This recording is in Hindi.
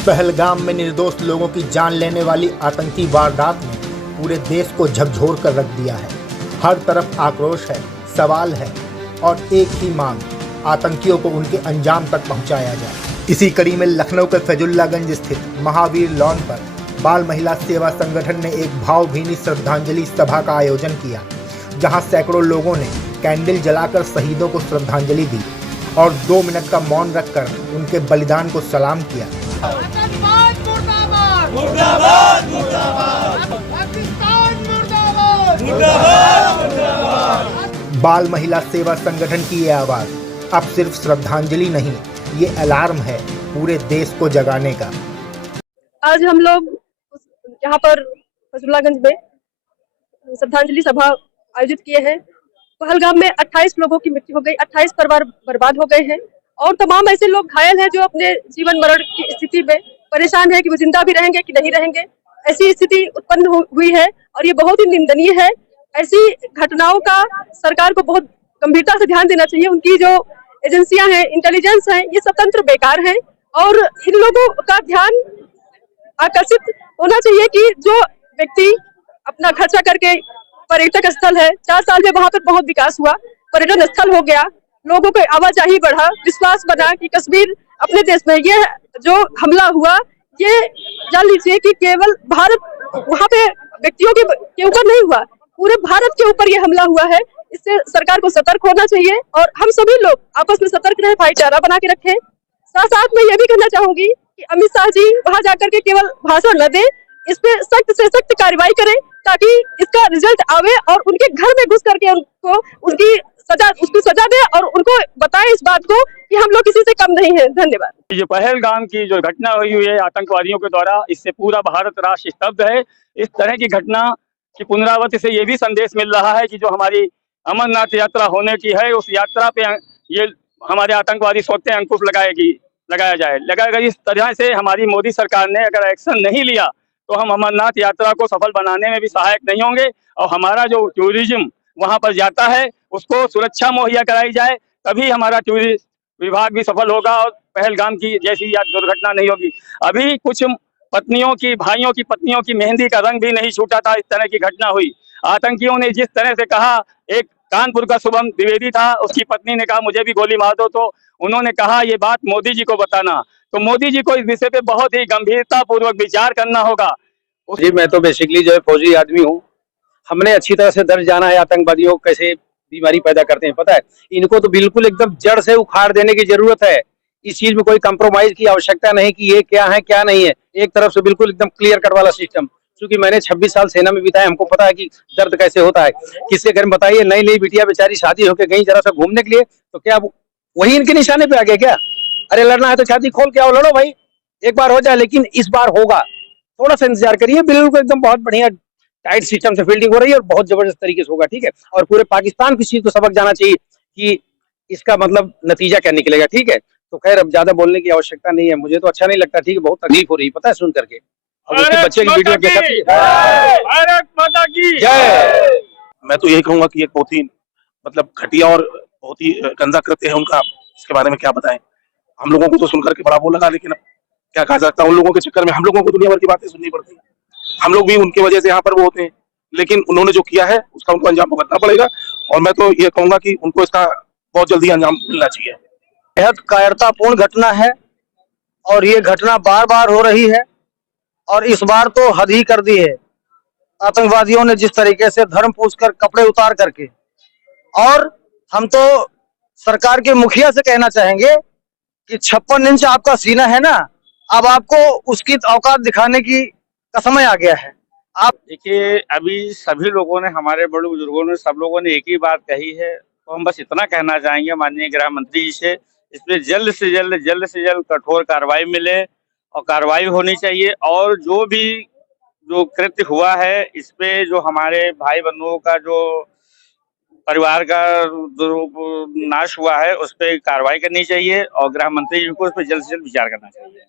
पहलगाम में निर्दोष लोगों की जान लेने वाली आतंकी वारदात ने पूरे देश को झकझोर कर रख दिया है। हर तरफ आक्रोश है, सवाल है और एक ही मांग, आतंकियों को उनके अंजाम तक पहुंचाया जाए। इसी कड़ी में लखनऊ के फैजुल्लागंज स्थित महावीर लॉन पर बाल महिला सेवा संगठन ने एक भावभीनी श्रद्धांजलि सभा का आयोजन किया, जहां सैकड़ों लोगों ने कैंडल जलाकर शहीदों को श्रद्धांजलि दी और 2 मिनट का मौन रखकर उनके बलिदान को सलाम किया। मुर्दाबाद मुर्दाबाद, पाकिस्तान मुर्दाबाद मुर्दाबाद। बाल महिला सेवा संगठन की ये आवाज अब सिर्फ श्रद्धांजलि नहीं, ये अलार्म है पूरे देश को जगाने का। आज हम लोग यहाँ पर फैजुल्लागंज में श्रद्धांजलि सभा आयोजित किए हैं। पहलगाम में 28 लोगों की मृत्यु हो गई, 28 परिवार बर्बाद हो गए हैं और तमाम ऐसे लोग घायल हैं जो अपने जीवन मरण की स्थिति में परेशान है कि वो जिंदा भी रहेंगे कि नहीं रहेंगे। ऐसी स्थिति उत्पन्न हुई है और ये बहुत ही निंदनीय है। ऐसी घटनाओं का सरकार को बहुत गंभीरता से ध्यान देना चाहिए। उनकी जो एजेंसियां हैं, इंटेलिजेंस हैं, ये स्वतंत्र बेकार हैं और इन लोगों का ध्यान आकर्षित होना चाहिए कि जो व्यक्ति अपना खर्चा करके पर्यटक स्थल है, 4 साल में वहां पर बहुत विकास हुआ, पर्यटन स्थल हो गया, लोगों को आवाजाही बढ़ा, विश्वास बना कि कश्मीर अपने देश में। ये जो हमला हुआ, ये जान लीजिए कि केवल भारत वहां पे व्यक्तियों के ऊपर नहीं हुआ, पूरे भारत के ऊपर ये हमला हुआ है। इससे सरकार को सतर्क होना चाहिए और हम सभी लोग आपस में सतर्क रहे, भाईचारा बना के रखें। साथ में ये भी कहना चाहूंगी कि अमित शाह जी वहां जाकर के केवल भाषण न दें, इस पे सख्त से सख्त कार्रवाई करें ताकि इसका रिजल्ट आवे और उनके घर में घुस करके उनको उसकी सजा दे और उनको बताएं इस बात को कि हम लोग किसी से कम नहीं है। धन्यवाद। ये पहलगाम की जो घटना हुई है आतंकवादियों के द्वारा, इससे पूरा भारत राष्ट्र स्तब्ध है। इस तरह की घटना की पुनरावृत्ति से ये भी संदेश मिल रहा है कि जो हमारी अमरनाथ यात्रा होने की है, उस यात्रा पे ये हमारे आतंकवादी सोचते हैं अंकुश लगाया जाएगा। इस तरह से हमारी मोदी सरकार ने अगर एक्शन नहीं लिया तो हम अमरनाथ यात्रा को सफल बनाने में भी सहायक नहीं होंगे और हमारा जो टूरिज्म वहां पर जाता है उसको सुरक्षा मुहैया कराई जाए, तभी हमारा टूरिस्ट विभाग भी सफल होगा और पहलगाम की जैसी दुर्घटना नहीं होगी। अभी कुछ भाइयों की पत्नियों की मेहंदी का रंग भी नहीं छूटा था, इस तरह की घटना हुई। आतंकियों ने जिस तरह से कहा, एक कानपुर का शुभम द्विवेदी था, उसकी पत्नी ने कहा मुझे भी गोली मार दो, तो उन्होंने कहा ये बात मोदी जी को बताना। तो मोदी जी को इस विषय पे बहुत ही गंभीरता पूर्वक विचार करना होगा। जी मैं तो बेसिकली जो है फौजी आदमी हूँ। हमने अच्छी तरह से दर्ज जाना है आतंकवादियों कैसे बीमारी पैदा करते हैं। पता है, इनको तो बिल्कुल एकदम जड़ से उखाड़ देने की जरूरत है। इस चीज में कोई कंप्रोमाइज की आवश्यकता नहीं कि ये क्या है क्या नहीं है। एक तरफ से बिल्कुल एकदम क्लियर कट वाला सिस्टम। क्योंकि मैंने 26 साल सेना में बिताया, हमको पता है कि दर्द कैसे होता है। किसके घर में बताइए, नई बिटिया बेचारी शादी होकर गई जरा सा घूमने के लिए, तो क्या वही इनके निशाने पे आ गया क्या? अरे लड़ना है तो छाती खोल के आओ, लड़ो भाई, एक बार हो जाए। लेकिन इस बार होगा, थोड़ा सा इंतजार करिए। बिल्कुल एकदम बहुत बढ़िया टाइट सिस्टम से फील्डिंग हो रही है और बहुत जबरदस्त तरीके से होगा, ठीक है। और पूरे पाकिस्तान को इस चीज को सबक जाना चाहिए कि इसका मतलब नतीजा क्या निकलेगा, ठीक है। तो खैर अब ज्यादा बोलने की आवश्यकता नहीं है, मुझे तो अच्छा नहीं लगता, ठीक है। बहुत तकलीफ हो रही है, पता है, सुन करके। और उसके बच्चे की वीडियो भारत माता की जय। मैं तो यही कहूंगा कि एक बहुत ही मतलब घटिया और बहुत ही गंदा कृत्य है उनका। इसके बारे में क्या बताएं, हम लोगों को तो सुनकर के बड़ा वो लगा, लेकिन अब क्या कहा जाता है, उन लोगों के चक्कर में हम लोगों को दुनिया भर की बातें सुननी पड़ती है। हम लोग भी उनकी वजह से यहाँ पर वो होते हैं, लेकिन उन्होंने जो किया है उसका उनको अंजाम भुगतना पड़ेगा। और मैं तो ये कहूंगा कि उनको इसका बहुत जल्दी अंजाम मिलना चाहिए। बेहद कायरतापूर्ण घटना है और ये घटना बार बार हो रही है और इस बार तो हद ही कर दी है। आतंकवादियों ने जिस तरीके से धर्म पूछकर कपड़े उतार करके, और हम तो सरकार के मुखिया से कहना चाहेंगे कि 56 इंच आपका सीना है ना, अब आपको उसकी औकात दिखाने की का समय आ गया है। आप देखिए, अभी सभी लोगों ने, हमारे बड़े बुजुर्गों ने, सब लोगों ने एक ही बात कही है। तो हम बस इतना कहना चाहेंगे माननीय गृह मंत्री जी से, इसमें जल्द से जल्द कठोर कार्रवाई मिले और कार्रवाई होनी चाहिए। और जो कृत्य हुआ है, इस पे जो हमारे भाई बंधुओं का जो परिवार का नाश हुआ है, उस पर कार्रवाई करनी चाहिए और गृह मंत्री जी को उस पर जल्द से जल्द विचार करना चाहिए।